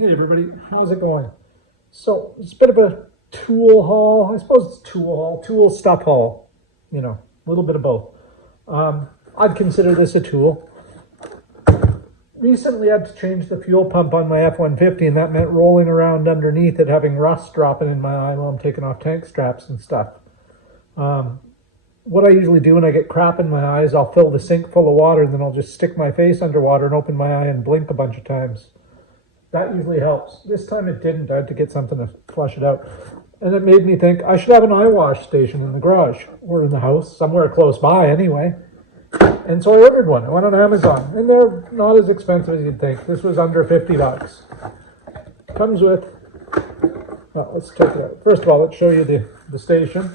Hey everybody, how's it going? So it's a bit of a tool haul. I suppose it's tool haul, tool stuff haul. You know, a little bit of both. I'd consider this a tool. Recently I had to change the fuel pump on my F-150 and that meant rolling around underneath it, having rust dropping in my eye while I'm taking off tank straps and stuff. What I usually do when I get crap in my eyes, I'll fill the sink full of water and then I'll just stick my face underwater and open my eye and blink a bunch of times. That usually helps. This time it didn't. I had to get something to flush it out. And it made me think I should have an eye wash station in the garage or in the house, somewhere close by anyway. And so I ordered one. I went on Amazon. And they're not as expensive as you'd think. This was under 50 bucks. Comes with, well, let's take it out. First of all, let's show you the station.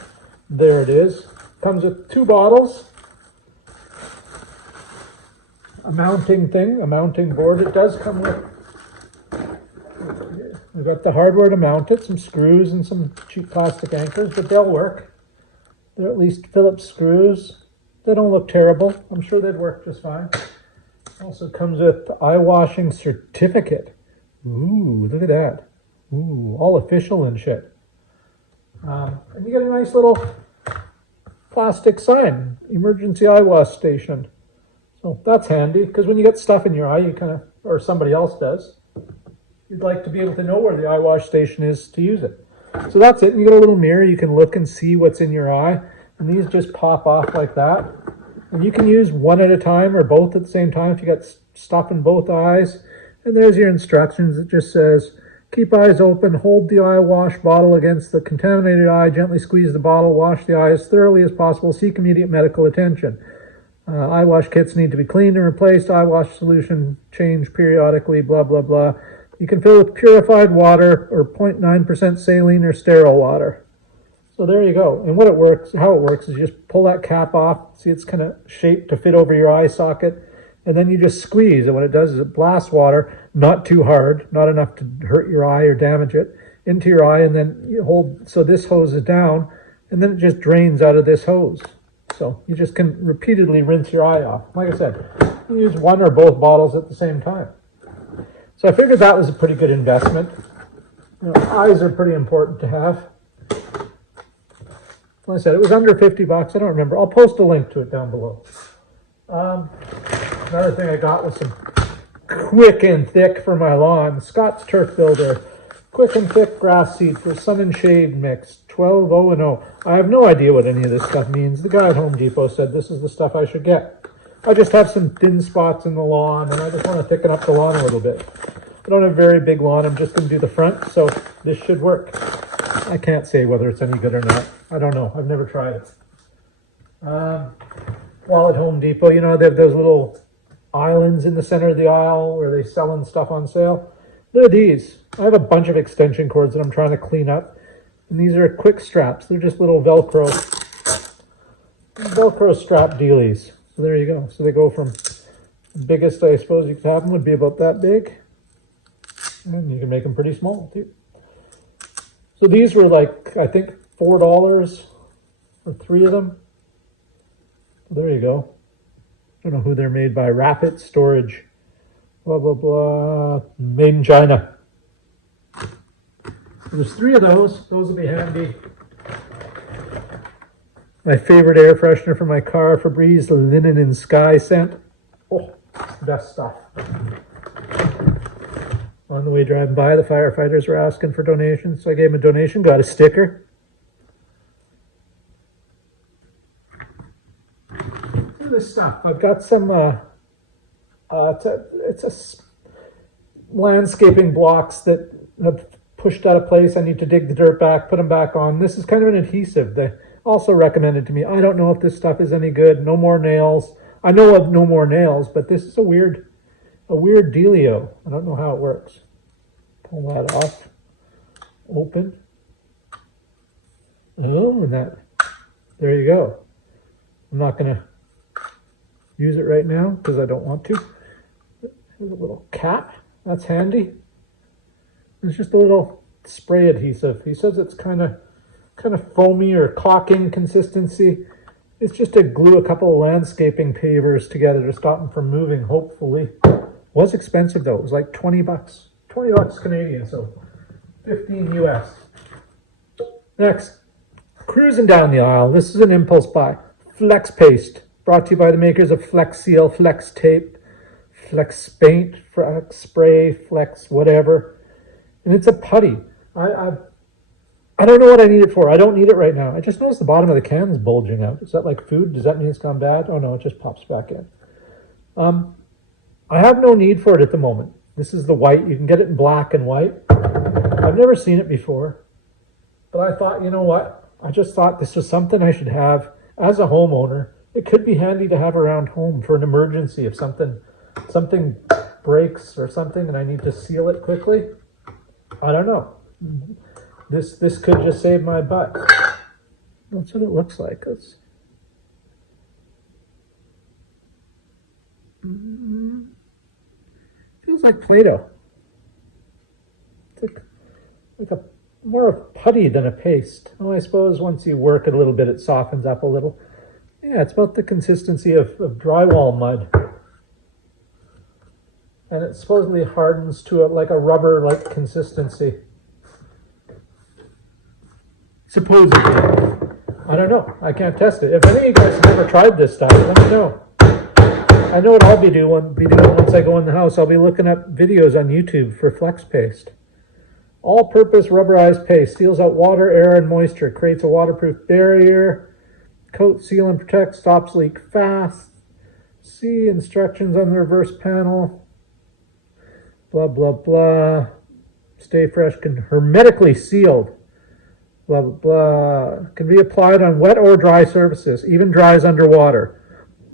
There it is. Comes with 2 bottles. A mounting thing, a mounting board. It does come with, we've got the hardware to mount it, some screws and some cheap plastic anchors, but they'll work. They're at least Phillips screws. They don't look terrible. I'm sure they'd work just fine. Also comes with the eye washing certificate. Ooh, look at that. Ooh, all official and shit. And you get a nice little plastic sign, emergency eye wash station. So that's handy, because when you get stuff in your eye, you kind of, or somebody else does, you'd like to be able to know where the eye wash station is to use it. So that's it. You get a little mirror. You can look and see what's in your eye. And these just pop off like that. And you can use one at a time or both at the same time if you got stuff in both eyes. And there's your instructions. It just says, keep eyes open, hold the eye wash bottle against the contaminated eye, gently squeeze the bottle, wash the eye as thoroughly as possible, seek immediate medical attention. Eye wash kits need to be cleaned and replaced. Eye wash solution change periodically, blah, blah, blah. You can fill with purified water or 0.9% saline or sterile water. So there you go. And what it works, how it works is you just pull that cap off. See, it's kind of shaped to fit over your eye socket. And then you just squeeze. And what it does is it blasts water, not too hard, not enough to hurt your eye or damage it, into your eye. And then you hold, so this hose is down, and then it just drains out of this hose. So you just can repeatedly rinse your eye off. Like I said, you use one or both bottles at the same time. So I figured that was a pretty good investment. You know, eyes are pretty important to have. Like I said, it was under 50 bucks. I don't remember. I'll post a link to it down below. Another thing I got was some Quick and Thick for my lawn. Scott's Turf Builder. Quick and Thick grass seed for sun and shade mix. 12-0-0. I have no idea what any of this stuff means. The guy at Home Depot said this is the stuff I should get. I just have some thin spots in the lawn, and I just want to thicken up the lawn a little bit. I don't have a very big lawn. I'm just going to do the front, so this should work. I can't say whether it's any good or not. I don't know. I've never tried it. While at Home Depot, you know, they have those little islands in the center of the aisle where they're selling stuff on sale. They're these. I have a bunch of extension cords that I'm trying to clean up, and these are quick straps. They're just little Velcro strap dealies. So there you go. So they go from the biggest, I suppose you could have them, would be about that big. And you can make them pretty small too. So these were like, I think, $4 for 3 of them. So there you go. I don't know who they're made by. Rapid Storage. Blah, blah, blah. Made in China. So there's 3 of those. Those will be handy. My favorite air freshener for my car, Febreze Linen and Sky scent. Oh, it's the best stuff. On the way driving by, the firefighters were asking for donations, so I gave them a donation, got a sticker. Look at this stuff. I've got some, it's a landscaping blocks that have pushed out of place. I need to dig the dirt back, put them back on. This is kind of an adhesive. They also recommended to me. I don't know if this stuff is any good. No more nails. I know of No More Nails, but this is a weird dealio. I don't know how it works. Pull that off. Open. Oh, and that. There you go. I'm not going to use it right now because I don't want to. Here's a little cap. That's handy. It's just a little spray adhesive. He says it's kind of foamy or caulking consistency. It's just to glue a couple of landscaping pavers together to stop them from moving, hopefully. Was expensive though. It was like 20 bucks. 20 bucks Canadian, so 15 US. Next, cruising down the aisle. This is an impulse buy. Flex Paste, brought to you by the makers of Flex Seal, Flex Tape, Flex Paint, Flex Spray, Flex whatever. And it's a putty. I don't know what I need it for. I don't need it right now. I just noticed the bottom of the can is bulging out. Is that like food? Does that mean it's gone bad? Oh no, it just pops back in. I have no need for it at the moment. This is the white. You can get it in black and white. I've never seen it before. But I thought, you know what? I just thought this was something I should have as a homeowner. It could be handy to have around home for an emergency if something breaks or something and I need to seal it quickly. I don't know. This could just save my butt. That's what it looks like. Feels like Play-Doh. It's like a more of putty than a paste. Oh, I suppose once you work it a little bit, it softens up a little. Yeah, it's about the consistency of drywall mud. And it supposedly hardens to like a rubber-like consistency. Supposedly. I don't know. I can't test it. If any of you guys have ever tried this stuff, let me know. I know what I'll be doing once I go in the house. I'll be looking up videos on YouTube for Flex Paste. All-purpose rubberized paste. Seals out water, air, and moisture. Creates a waterproof barrier. Coat, seal, and protect. Stops leak fast. See instructions on the reverse panel. Blah, blah, blah. Stay fresh. Hermetically sealed. Blah, blah, blah. Can be applied on wet or dry surfaces. Even dries underwater.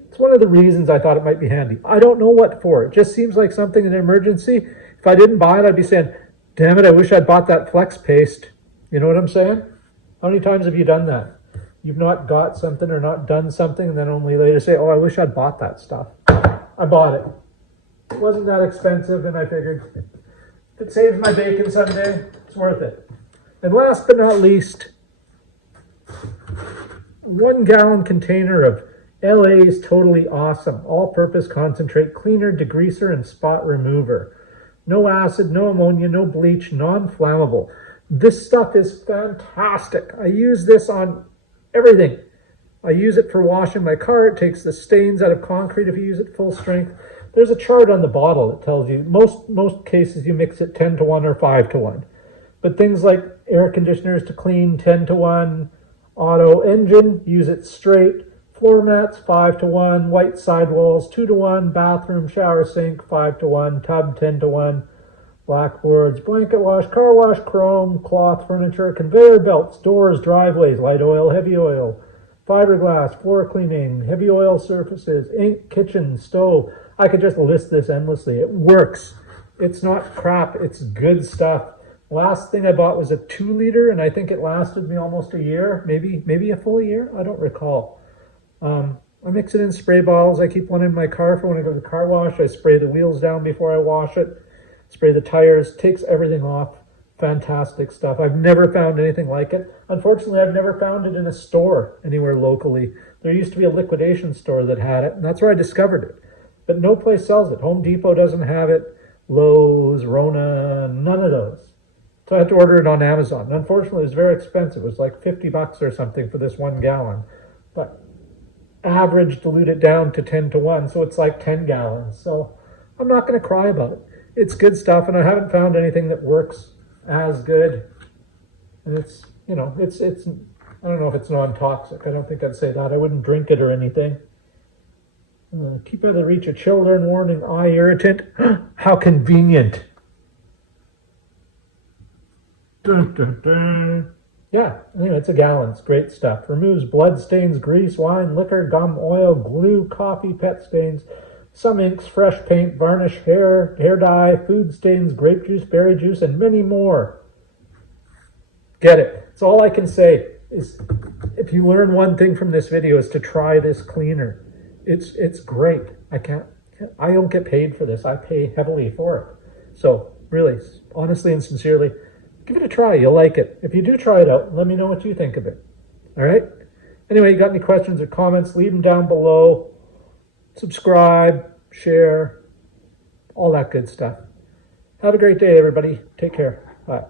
It's one of the reasons I thought it might be handy. I don't know what for. It just seems like something in an emergency. If I didn't buy it, I'd be saying, damn it, I wish I'd bought that Flex Paste. You know what I'm saying? How many times have you done that? You've not got something or not done something and then only later say, oh, I wish I'd bought that stuff. I bought it. It wasn't that expensive and I figured if it saves my bacon someday, it's worth it. And last but not least, a 1 gallon container of LA's Totally Awesome all-purpose concentrate cleaner, degreaser, and spot remover. No acid, no ammonia, no bleach, non-flammable. This stuff is fantastic. I use this on everything. I use it for washing my car. It takes the stains out of concrete if you use it full strength. There's a chart on the bottle that tells you most cases you mix it 10 to 1 or 5 to 1. But things like air conditioners to clean 10 to 1, auto engine, use it straight. Floor mats, 5 to 1, white sidewalls, 2 to 1, bathroom, shower, sink, 5 to 1, tub, 10 to 1, blackboards, blanket wash, car wash, chrome, cloth, furniture, conveyor belts, doors, driveways, light oil, heavy oil, fiberglass, floor cleaning, heavy oil surfaces, ink, kitchen, stove. I could just list this endlessly. It works. It's not crap. It's good stuff. Last thing I bought was a 2 liter, and I think it lasted me almost a year, maybe a full year. I don't recall. I mix it in spray bottles. I keep one in my car for when I go to the car wash. I spray the wheels down before I wash it. Spray the tires. Takes everything off. Fantastic stuff. I've never found anything like it. Unfortunately, I've never found it in a store anywhere locally. There used to be a liquidation store that had it, and that's where I discovered it. But no place sells it. Home Depot doesn't have it. Lowe's, Rona, none of those. So I had to order it on Amazon. And unfortunately, it was very expensive. It was like 50 bucks or something for this 1 gallon. But average dilute it down to 10 to 1, so it's like 10 gallons. So I'm not going to cry about it. It's good stuff, and I haven't found anything that works as good. And it's, you know, it's I don't know if it's non-toxic. I don't think I'd say that. I wouldn't drink it or anything. Keep out of the reach of children. Warning, eye irritant. How convenient. Dun, dun, dun. Yeah, anyway, it's a gallon. It's great stuff. Removes blood stains, grease, wine, liquor, gum, oil, glue, coffee, pet stains, some inks, fresh paint, varnish, hair dye, food stains, grape juice, berry juice, and many more. Get it. It's all I can say is if you learn one thing from this video is to try this cleaner. It's great. I don't get paid for this. I pay heavily for it. So really, honestly and sincerely, give it a try. You'll like it. If you do try it out, let me know what you think of it. All right? Anyway, you got any questions or comments, leave them down below. Subscribe, share, all that good stuff. Have a great day, everybody. Take care. Bye.